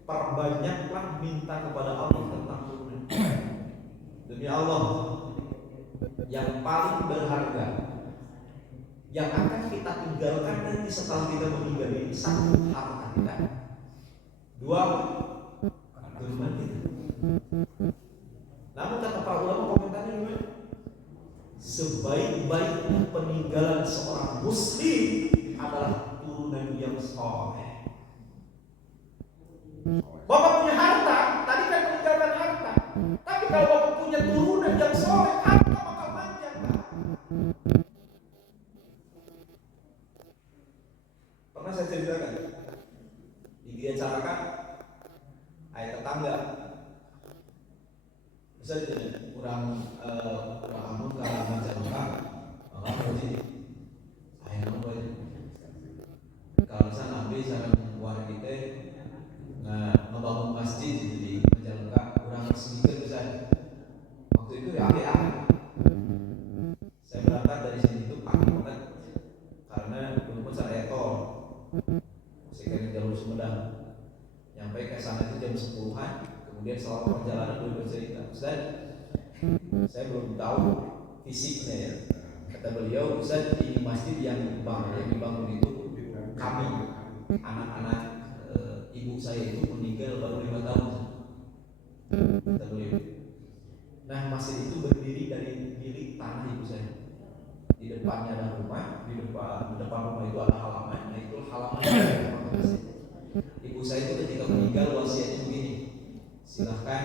perbanyaklah minta kepada Allah tentang turunan. Demi Allah, yang paling berharga yang akan kita tinggalkan nanti setelah kita meninggal ini, satu, harta kita, dua, keturunan kita. Namun kata para ulama komentarnya gimana? Sebaik-baiknya peninggalan seorang muslim adalah turunan yang soleh. Bapak punya harta, tadi kan meninggalkan harta. Tapi kalau bapak punya turunan yang soleh, harta bakal panjang. Pernah saya ceritakan di gereja Carakan, ayah tetangga. Misalnya kurang kamu ke Majalengka, maka jadi ayah kamu aja. Kalau misalnya nabi sama keluarga kita ngebangun masjid di Majalengka, kurang sedikit besar. Waktu itu ya akhir-akhir saya berangkat dari sini itu pagi banget karena belum saya tol. Saya kira jalur Sumedang, nyampe ke sana itu jam 10-an. Kemudian selama perjalanan beliau bercerita, Ustaz, saya belum tahu fisiknya ya. Kata beliau, Ustaz, ini masjid yang dibangun itu kami, anak-anak ibu saya itu meninggal baru 5 tahun. Kata beliau. Nah, masjid itu berdiri dari milik tanah ibu saya. Di depannya ada rumah, di depan rumah itu ada halaman. Nah, itu halaman masjid. Ibu saya itu ketika meninggal wasiatnya begini, silahkan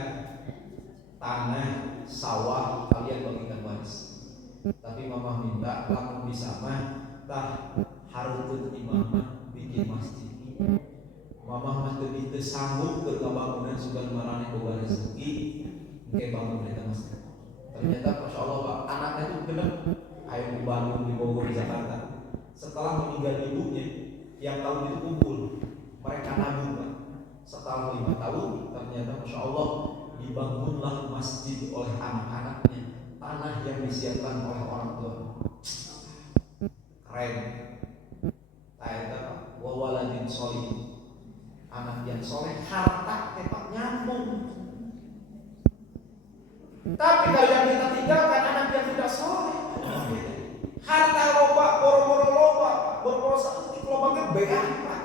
tanah, sawah kalian bagikan waris. Tapi mama minta kamu bisa mah tah harutun imamah bikin masjid. Mama mah teu sanggup ke bangunan sugan marane boga rezeki ke bangun eta masjid. Ternyata Masya Allah Pak, anaknya itu genep ayo dibangun di Bogor, di Jakarta. Setelah meninggal ibunya, yang tahun itu kumpul, mereka nabung Pak. Setelah 5 tahun, ternyata Masya Allah dibangunlah masjid oleh anak-anaknya, tanah yang disiapkan oleh orang tua. Keren. Taeta wawaladin solih, anak yang soleh, harta tepat nyambung. Tapi kalau yang kita tinggalkan anak yang tidak soleh, harta loba, boro-boro loba, boro-boro saeutik loba ge beak Pak.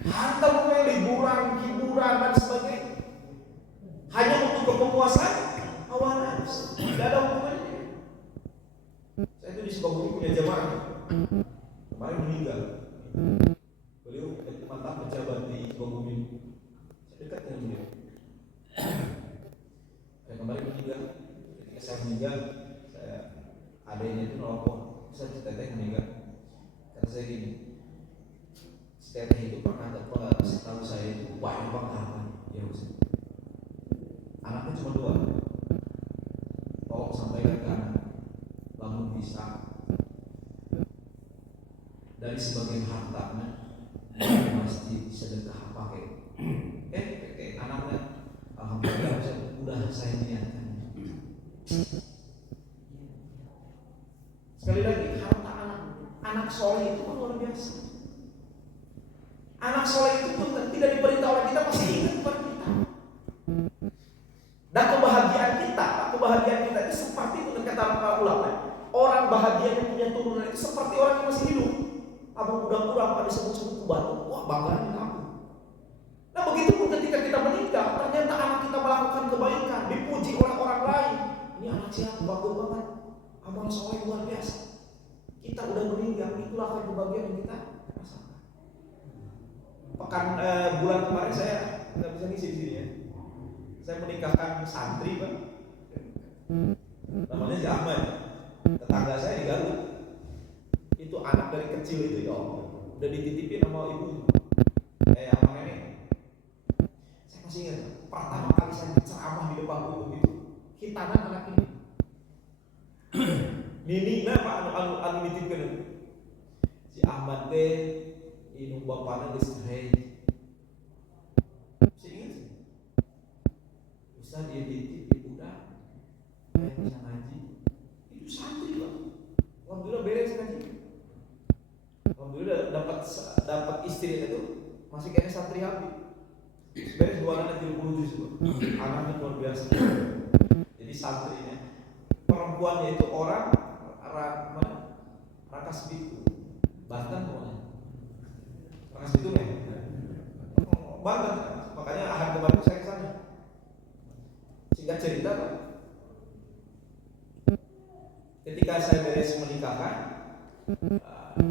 Harta mulai liburan, hiburan dan sebagainya hanya untuk kepuasan hawa nafsu, tidak ada hubungannya. Saya itu di Sukabumi punya jamaah kemarin meninggal. Teteh itu pernah kasih tahu saya itu banyak banget harapan. Ya Ustaz. Anaknya cuma 2. Tolong sampaikan ke anak, bangun bisa dari sebagian hartanya masjid sedekah pakai. Anaknya alhamdulillah udah saya niatkan. Sekali lagi, harta anak soleh itu luar biasa. Anak soleh itu pun tidak diperintah oleh kita, pasti ingat kepada kita. Dan kebahagiaan kita itu seperti dengan kata para ulama, orang bahagia yang punya turunan itu seperti orang yang masih hidup. Abang kurang-kurang pada sebut-sebut batu, wah banggain aku. Nah begitu pun ketika kita meninggal, ternyata anak kita melakukan kebaikan, dipuji oleh orang lain. Ini anak siapa? Bagus banget. Amal soleh luar biasa. Kita udah meninggal, itulah kebahagiaan yang kita rasakan. Bulan kemarin saya nggak bisa ngisi di sini ya. Saya menikahkan santri, Pak. Namanya si Ahmad. Tetangga saya di Garut. Itu anak dari kecil itu ya Allah. Udah dititipin sama ibu. Sama nenek. Saya masih ingat pertama kali saya ceramah di depan umum itu. Hitanan anak ini. Nini Pak anu dititipkan. Si Ahmad teh ini bapaknya disahai. Saya ingat sih. Ustaz dia dititip udah. Saya bisa ngaji. Itu santri Pak. Alhamdulillah beres ngaji. Alhamdulillah dapat istri itu masih kayaknya santri Habib. Beres 2 anak 30 juz Pak. Anaknya luar biasa. Jadi santrinya perempuannya itu orang Rakas Bitu, Banten pokoknya. Rakas Bitu ya? Banten, makanya ahad kemarin saya kesana. Singkat cerita Pak, ketika saya beres menikahkan,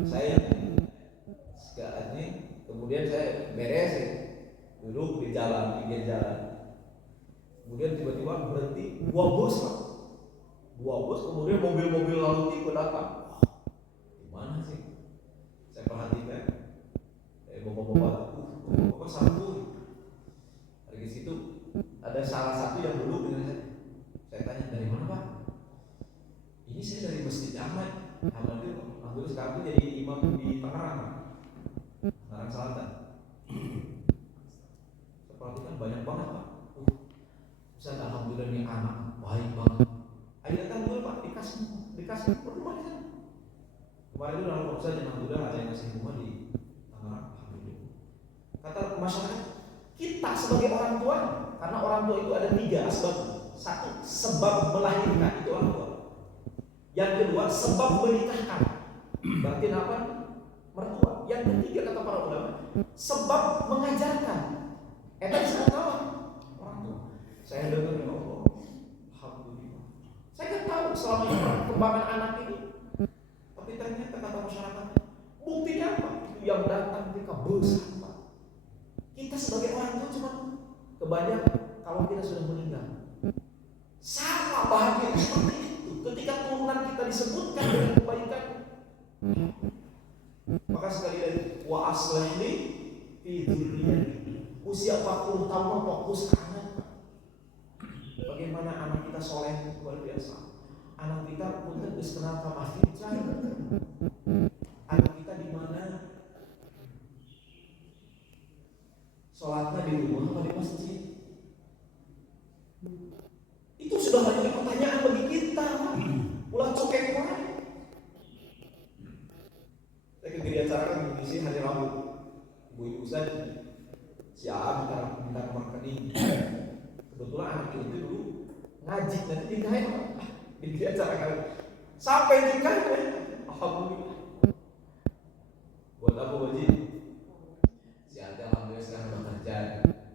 saya sekarang ini, kemudian saya beres duduk di jalan, pinggir jalan. Kemudian tiba-tiba berhenti 2 bus Pak. 2 bus, kemudian mobil-mobil lalu tiba datang. Gimana sih? Saya perhatikan. Bapak sambut. Dari situ ada salah satu yang dulu dengan saya. Saya tanya dari mana Pak? Ini saya dari Masjid Ahmad. Ahmad itu alhamdulillah sekarang jadi imam di Tangerang, Tangerang Selatan. Saya perhatikan banyak banget Pak. Ustaz alhamdulillah ini anak baik banget. Ayo datang dulu Pak, dikasih rumah di sana. Kemarin itu dalam proses alhamdulillah ada yang ngasih rumah di Tangerang, alhamdulillah. Kata masyarakat, kita sebagai orang tua, karena orang tua itu ada 3 asbab. 1, sebab melahirkan, itu orang tua. Yang kedua, sebab menikahkan. Berarti apa? Mertua. Yang ketiga kata para ulama, sebab mengajarkan. Tadi saya tahu orang tua. Saya dengar ya Allah, alhamdulillah. Saya kan tahu selama ini perkembangan anak ini, tapi ternyata kata masyarakat, buktinya apa? Itu yang datang ketika besar Pak. Kita sebagai orang tua cuma kebanyakan kalau kita sudah meninggal. Sama bahagia seperti itu. Ketika turunan kita disebutkan dengan kebaikan, maka sekali lagi wa aslihli fi dzurriyyati. Usia 40 tahun fokus ke anak. Bagaimana anak kita soleh luar biasa. Anak kita pun terus kenal ke masjid. Anak kita di mana? Sholatnya di rumah atau di masjid? Itu sudah menjadi pertanyaan bagi kita. Ulah cokek wae. Saya ke gereja acara kan mengisi hari Rabu. Ibu-ibu saya si A minta nomor rekening. Kebetulan anak itu dulu ngaji nanti nikahin di gereja acara kan. Sampai nikah ya. Alhamdulillah. Buat apa Baji? Si Ate alhamdulillah sekarang udah kerja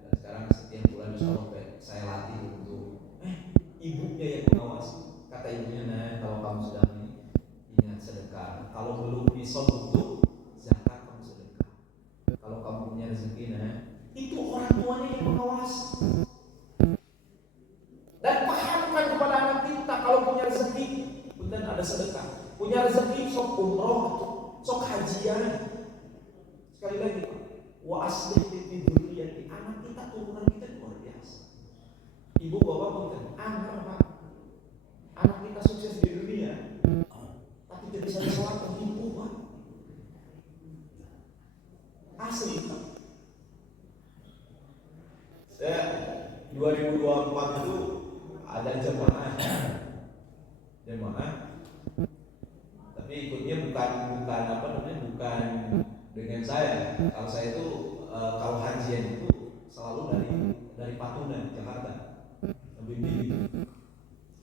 dan sekarang setiap bulan insyaallah saya latih untuk ibunya yang mengawasi. Kata ibunya, nah kalau kamu sudah ingat sedekah, kalau belum bisa untuk zakat kamu sedekah. Kalau kamu punya rezeki, nah itu orang tuanya yang mengawasi. Dan pahamkan kepada anak kita kalau punya rezeki, benar ada sedekah. Punya rezeki sok umroh, sok hajian. Sekali lagi, Wa aslih fi dzurriyyati, anak kita, turunan kita luar biasa. Ibu bapak bukan anak kita sukses di dunia, tapi tidak bisa sholat ibu Pak. Asli. Saya 2024 itu ada jemaah, tapi ikutnya bukan dengan saya. Kalau saya itu kalau hajian itu selalu dari Patungan, Jakarta. Lebih tinggi.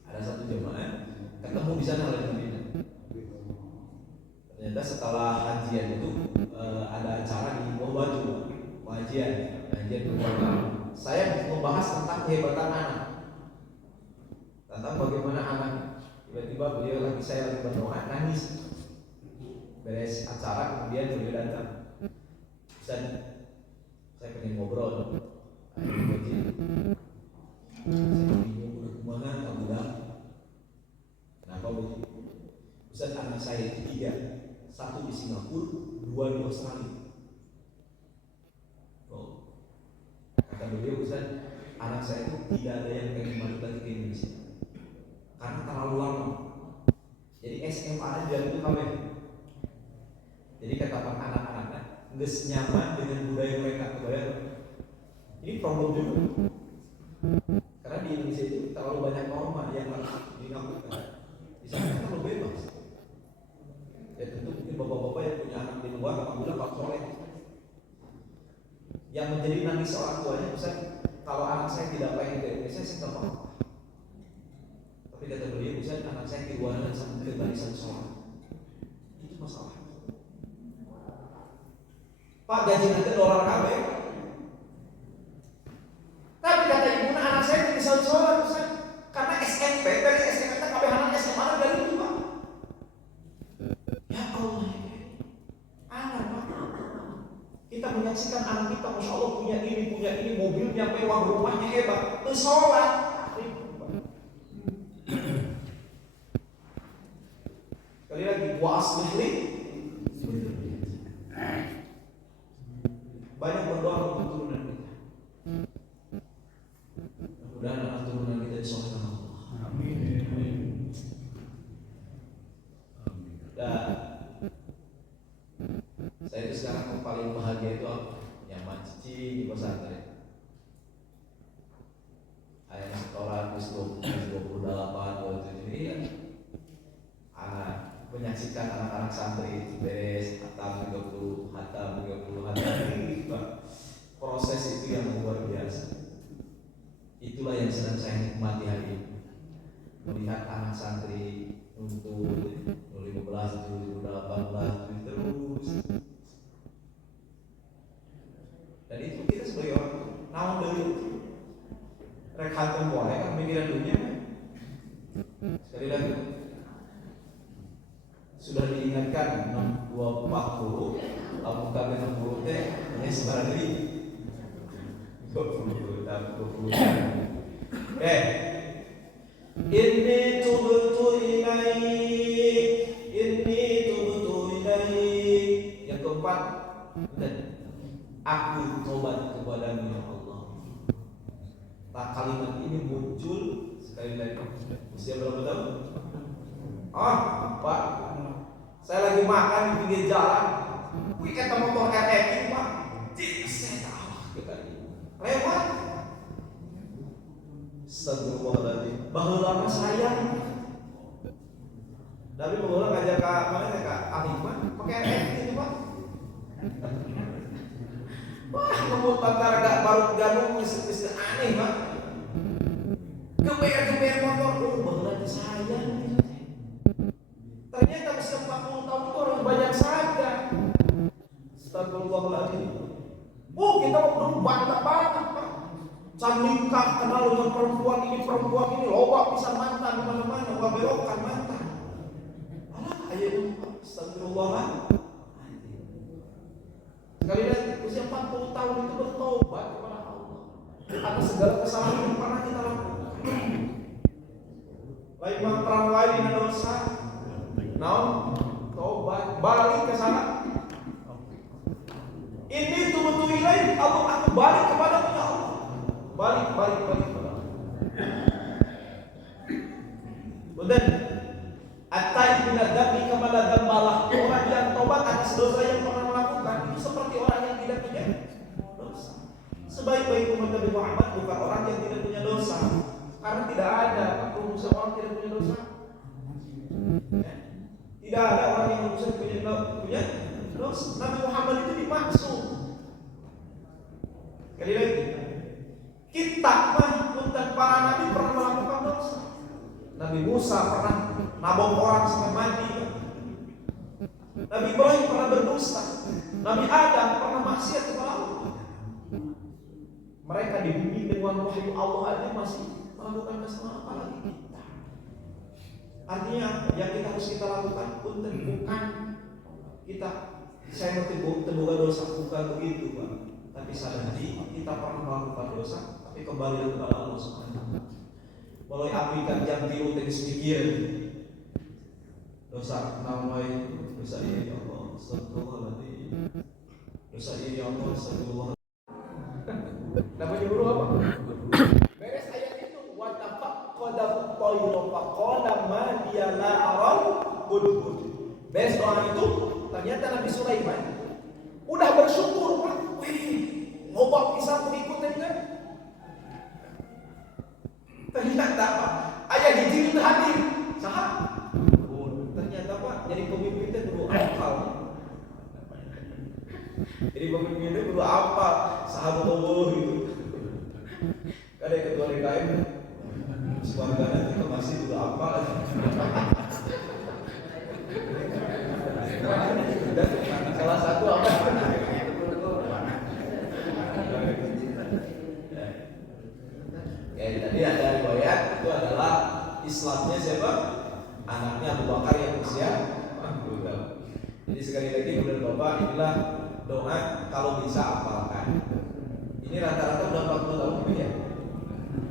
Ada satu jemaah ketemu di sana oleh Madinah. Ternyata setelah hajian itu ada acara di Bawabaju, kajian keluarga. Saya membahas tentang kehebatan anak, tentang bagaimana anak. Tiba-tiba saya lagi berdoa nangis. Beres acara kemudian beliau datang. Ustaz, saya pengen ngobrol. Saya bingung udah kemana kamu dah? Kenapa begitu? Ustaz, anak saya itu 3, 1 di Singapura, 2 di Australia. Kata beliau, Ustaz, anak saya itu tidak ada yang pengen balik lagi ke Indonesia karena terlalu lama. Jadi SMA dia itu kawin. Jadi kata anak-anaknya nggak nyaman dengan budaya mereka, kebayang? Ini problem juga. Karena di Indonesia itu terlalu banyak norma yang harus dilakukan. Di sana kan terlalu bebas. Ya tentu mungkin bapak-bapak yang punya anak di luar, alhamdulillah Pak Soleh. Yang menjadi nangis orang tuanya, Ustaz, kalau anak saya tidak pengen ke Indonesia, saya nggak apa-apa. Tapi kata beliau, Ustaz, anak saya keluaran sampai ke barisan sholat. Itu masalah. Pak, gaji nanti orang kabeh. Tapi kata ibu, anak saya tidak bisa sholat, Ustaz, karena SMP, dari SMP kita kabeh anak SMA dari itu, Pak. Ya Allah, anak Pak. Kita menyaksikan anak kita, Masya Allah, punya ini, mobilnya mewah, rumahnya hebat, sholat. Sekali lagi, wa aslih. Banyak berdoa untuk turunan kita. Mudah-mudahan anak turunan kita disolehkan Allah. Amin. Dan saya itu sekarang yang paling bahagia itu nyaman cici di pesantren. Ayah setoran 28, 27 ini kan anak menyaksikan anak-anak santri beres hatam 30 ini proses itu yang luar biasa. Itulah yang sedang saya nikmati hari ini, melihat anak santri untuk 2015, 2018 terus. Dan itu kita sebagai orang naon dari rek hantem wae kan pikiran dunia. Sekali lagi sudah diingatkan 40 Abu Kabir 60 teh ini sebarang diri 20 Inni tubtu ilaik. Yang keempat, aku tobat kepadamu ya Allah. Nah, kalimat ini muncul sekali lagi usia berapa tahun? Pak, saya lagi makan di pinggir jalan. Wih, kata motor RX Pak. Saya tahu lewat. Astagfirullahaladzim. Baheula sayang. Tapi baheula ngajak ke mana ya Kak Alimah pakai RX itu Pak. Wah, ngebut antara gak baru gabung geus aneh Pak. Geber motor baheula sayang. Ternyata usia 40 tahun itu orang banyak saja. Astagfirullahaladzim. Kita mau banyak Pak. Nikah kenal dengan perempuan ini loba bisa mantan di mana-mana, belokan mantan. Ayo astagfirullahaladzim. Sekali lagi usia 40 tahun itu bertobat kepada Allah atas segala kesalahan yang pernah kita lakukan. Lain perang lain dosa. Tobat balik ke sana. Ini tuh kembali kepada Allah. Balik kepada Allah. Dan at-taib min adz-dzambi kama la dzambalah. Orang yang tobat atas dosa yang pernah melakukan itu seperti orang yang tidak punya dosa. Sebaik-baik umat Nabi Muhammad bukan orang yang tidak punya dosa, karena tidak ada urusan orang tidak punya dosa. Ya. Tidak ada orang yang urusan punya dosa. Nabi Muhammad itu dimaksud. Sekali lagi, kita dan para nabi pernah melakukan dosa. Nabi Musa pernah nabok orang sampai mati. Nabi Ibrahim pernah berdusta. Nabi Adam pernah maksiat kepada Allah. Mereka dibimbing dengan wahyu Allah aja masih melakukan kesalahan, apalagi kita. Artinya yang kita harus kita lakukan bukan kita saya terbuka dosa, bukan begitu, Pak. Tapi sadari kita pernah melakukan dosa, tapi kembali kepada Allah Subhanahu wa taala. Walau apikan jam tiru tenis pikir dosa namai dosa ini ya Allah, astagfirullahaladzim. Dosa ini ya Allah, astagfirullah. Namanya guru apa? Beres ayat itu wa tafaqqada tayra faqala ma biya la aral budbud. Beres doa itu ternyata Nabi Sulaiman udah bersyukur, Pak. Wih, ngobak bisa mengikutin kan? Ternyata apa? Ayah hiji itu hadir. Sahab. Ternyata Pak, jadi pemimpin itu perlu akal. Jadi pemimpin itu perlu apa? Sahabat Allah gitu. Ada ketua DKM sebarangnya itu masih perlu apa lagi? Dan salah satu apa? Tadi ada riwayat itu adalah Islamnya siapa? Anaknya Abu Bakar yang usia 40 tahun. Jadi sekali lagi kemudian Bapak, inilah doa kalau bisa apalkan. Ini rata-rata udah 40 tahun gitu ya?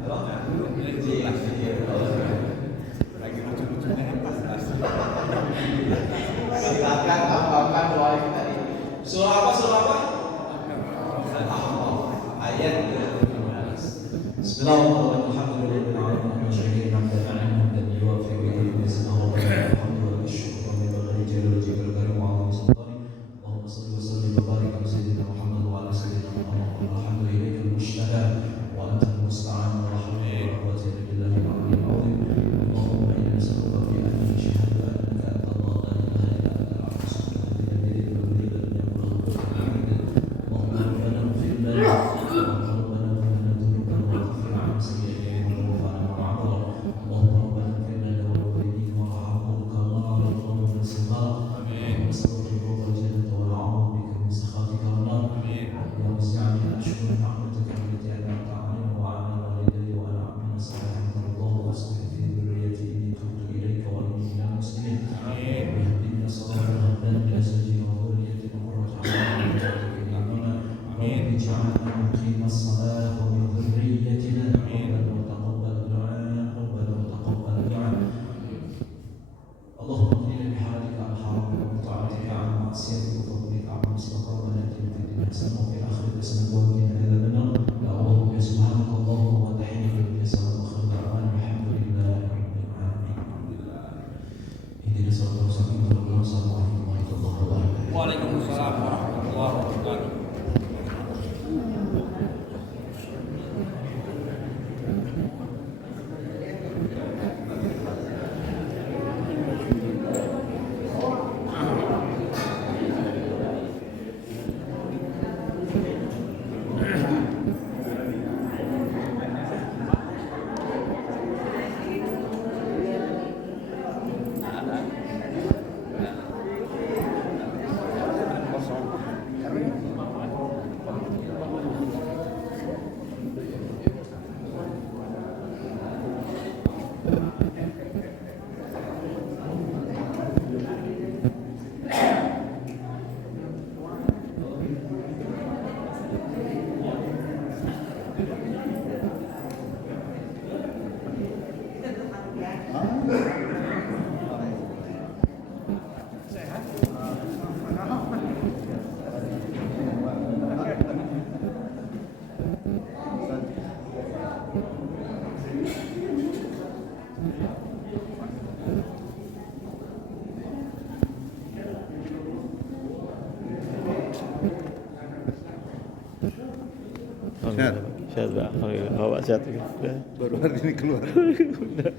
Halo? Lagi lucu-lucunya pas. Silakan apalkan doa kita tadi. Surah apa? Ayat Bismillahirrahmanirrahim. Alhamdulillahirabbil alamin. Syahidina hamdan yuwafi bihi rizqahu wa alhamdu wa syukru lillahi jalla jalaluhu wa ala sultani. Allahumma shalli wa sallim wa barik ala sayyidina Muhammad wa ala sayyidina Muhammad. Alhamdulillahi al-mushtahad wa anta al-musta'an wa la hawla wa la quwwata illa billahi al-'aliyyil 'azim. Allahumma inna nas'aluka fi anna shahada annaka anta Allah la ilaha illa anta al-'azim al-jadid al-ghani al-hamid. Allahumma rabbana ighfir lana Semoga akhir kesembuhan kita adalah Sehat. Sehat Pak. Alhamdulillah. Bapak sehat juga. Udah. Baru hari ini keluar. Udah.